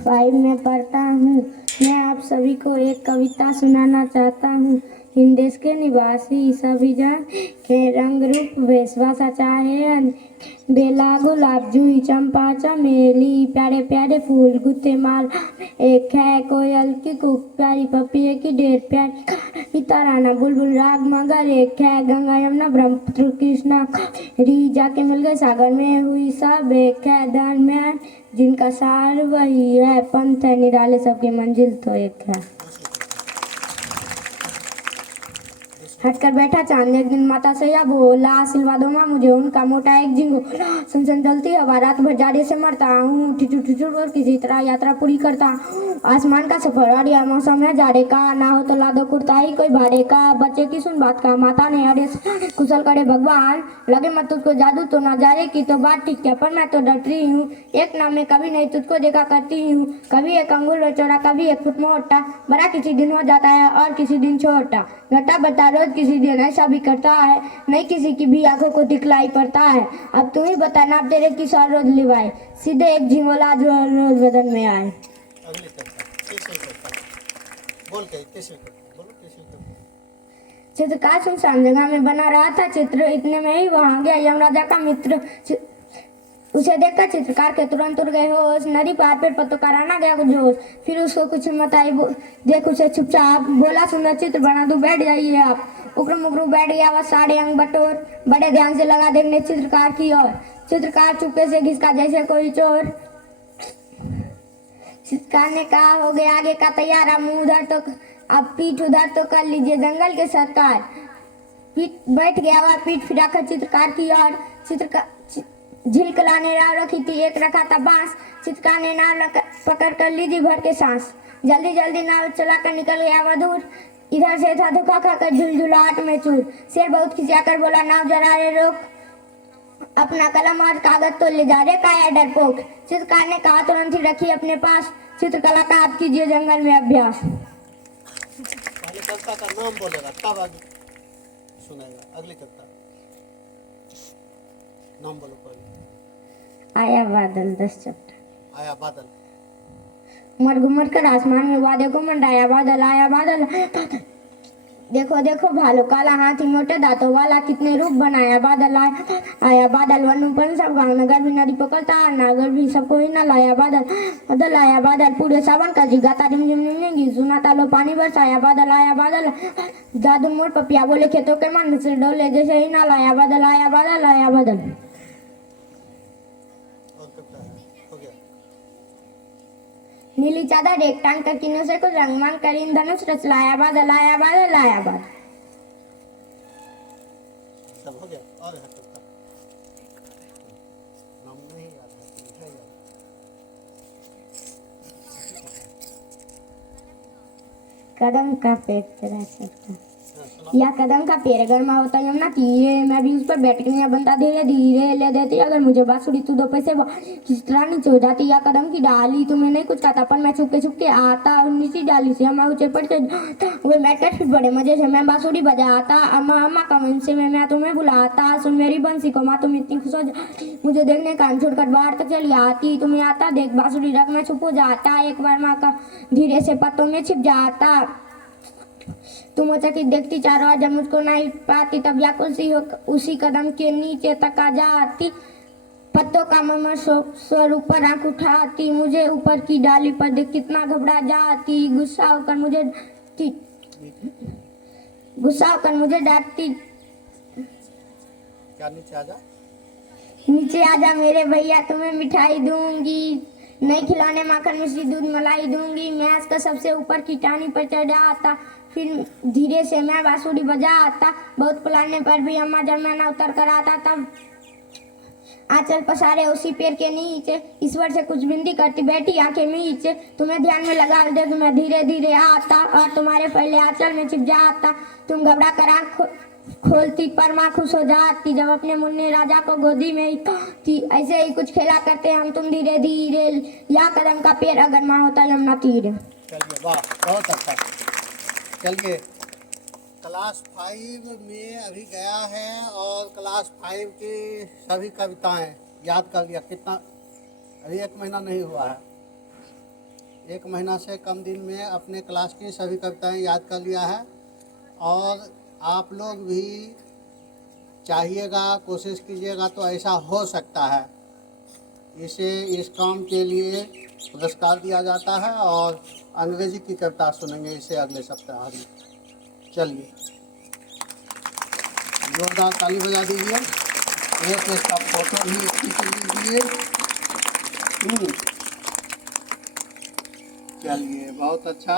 5 में पढ़ता हूँ। मैं आप सभी को एक कविता सुनाना चाहता हूँ। हिंदेश के निवासी सभी जन के रंग रूप वेशभूषा चाहे बेला गुलाब जूही चंपा चमेली प्यारे प्यारे फूल गुत्ते माल एक है कोयल की कुक प्यारी पपी की ढेर प्यारी ताराना बुलबुल राग मगर एक है गंगा यमुना ब्रह्मपुत्र कृष्णा री जाके मिल गए सागर में हुई सब एक है धन में जिनका सार वही है पंथ है निराले सबकी मंजिल तो एक है। हटकर बैठा चांद एक दिन माता सैया बोला आशीर्वादों माँ मुझे उनका मोटा एक झिंगो सनसन चलती हवा रात भर जाड़े से मरता हूँ ठिठुर ठिठुर और किसी तरह यात्रा पूरी करता हूँ। आसमान का सफर और यह मौसम है जाड़े का ना हो तो लादो कुर्ता ही कोई भाड़े का बच्चे की सुन बात का माता ने अरे कुशल करे भगवान लगे मत तुझको जादू तो नजारे की तो बात ठीक है पर मैं तो डट रही हूँ एक नाम में कभी नहीं तुझको देखा करती हूँ कभी एक अंगूर चौड़ा कभी एक फुट मोटा बड़ा किसी दिन हो जाता है और किसी दिन छोटा घटा बता रोज किसी दिन ऐसा भी करता है नहीं किसी की भी आंखों को दिखलाई पड़ता है। अब तू ही बता ना तेरे किस और रोज लिवाए सीधे एक झिंगोला जो रोज बदन में आए। चित्रकार सुनसान जगह में बना रहा था चित्र इतने में ही वहां गया यमराजा का मित्र उसे देखकर चित्रकार के तुरंत उड़ गए होश नदी पार पर पत्तों का राना गया जोश फिर उसको कुछ हिम्मत आई देख उसे चुपचाप बोला सुंदर चित्र बना दूं बैठ जाइए आप उग्र मुग्रू बैठ गया वह सारे अंग बटोर बड़े ध्यान से लगा देखने चित्रकार की ओर चित्रकार चुपके से घिसका जैसे कोई चोर चित्रकार ने कहा हो गया आगे का तैयार अब मुंह उधर तो अब पीठ उधर तो कर लीजिए जंगल के सरकार पीठ बैठ गया वह पीठ फिराकर चित्रकार की ओर चित्रकार झिलकला ने नाव रखी थी एक रखा था बांस चित्रकार ने नाव पकड़ कर ली थी भर के सांस जल्दी जल्दी नाव चलाकर निकल गया वह दूर इधर से था धोखा खाकर झुलझुलाहट में चूर शेर बहुत खिसियाकर बोला नाव जरा रे रोक अपना कलम और कागज तो ले जा रे काया डरपोक चित्रकार ने कहा तुरंत ही रखी अपने पास चित्रकला का आप कीजिए जंगल में अभ्यास। पहले कविता का नाम बोलेगा तब आगे सुनाएगा अगली कविता नाम बोलो पहले। आया बादल 10 चैप्टर आया बादल उमड़ घुमड़ कर आसमान में वादे को मंडाया बादल आया बादल देखो देखो भालू काला हाथी मोटे दांतों वाला कितने रूप बनाया बादल आया बादल वनुपन सब गाँव नगर भी नदी पकड़ता नागर भी सबको ही न लाया बादल बादल आया बादल पूरे सावन का जिगाता रिम झिम रिम सुनाता लो पानी बरसाया बादल आया बादल जादू मोर पपिया बोले खेतों के मन से डोले जैसे ही ना लाया बादल आया बादल आया बादल। नीली चादर एक टांग कर किन्नों से कुछ रंगमान कर धनुष रच लाया बादल आया बादल आया बादल। सब हो गया और नाम नहीं याद है कदम का पेड़ तेरा सकता या कदम का पेड़ गर्मा होता यमुना तीरे मैं भी उस पर बैठ के यहाँ बनता धीरे धीरे ले देती अगर मुझे बांसुरी तू 2 पैसे किस तरह नीचे हो जाती या कदम की डाली तुम्हें नहीं कुछ कहता पर मैं छुपके छुपके आता नीचे डाली से अम्मा ऊंचे पड़ते वे बैठकर फिर बड़े मजे से मैं बांसुरी बजाता अम्मा अम्मा का मन से मैं तुम्हें बुलाता सुन मेरी बंसी को माँ तुम इतनी खुश हो मुझे देखने काम छोड़कर बाहर तक चली आती तुम्हें आता देख बांसुरी रख मैं छुप हो जाता एक बार माँ का धीरे से पत्तों में छिप जाता तुम चकित देखती चारों जब मुझको नहीं पाती तब या उसी कदम के नीचे तक आ जाती पत्तों का मम स्वर ऊपर आंख उठाती मुझे ऊपर की डाली पर देख कितना घबरा जाती गुस्सा होकर मुझे डांटती क्या नीचे आजा मेरे भैया तुम्हें मिठाई दूंगी नई खिलौने माखन मिश्री दूध मलाई दूंगी मैं इसका सबसे ऊपर की टानी पर चढ़ जाता फिर धीरे से मैं बांसुरी बजा आता बहुत पुलाने पर भी अम्मा जब मैं ना उतर कर आता तब आंचल पसारे उसी पेड़ के नीचे ईश्वर से कुछ बिंदी करती बैठी आंखें नीचे तुम्हें ध्यान में लगा दे मैं धीरे धीरे आता और तुम्हारे पहले आंचल में छिप जाता तुम घबरा कर आंख खोलती पर माँ खुश हो जाती जब अपने मुन्ने राजा को गोदी में ही थी ऐसे ही कुछ खेला करते हम तुम धीरे धीरे या कदम का पेड़ अगर माँ होता यमुना तीर। चलिए वाह बहुत अच्छा। चलिए क्लास 5 में अभी गया है और क्लास 5 की सभी कविताएं याद कर लिया कितना अभी 1 महीना नहीं हुआ है 1 महीना से कम दिन में अपने क्लास की सभी कविताएं याद कर लिया है। और आप लोग भी चाहिएगा, कोशिश कीजिएगा तो ऐसा हो सकता है। इसे इस काम के लिए पुरस्कार दिया जाता है और अंग्रेजी की कविता सुनेंगे इसे अगले सप्ताह में। चलिए जोरदार ताली बजा दीजिए। एक इसका फोटो भी खींच लीजिए। चलिए बहुत अच्छा।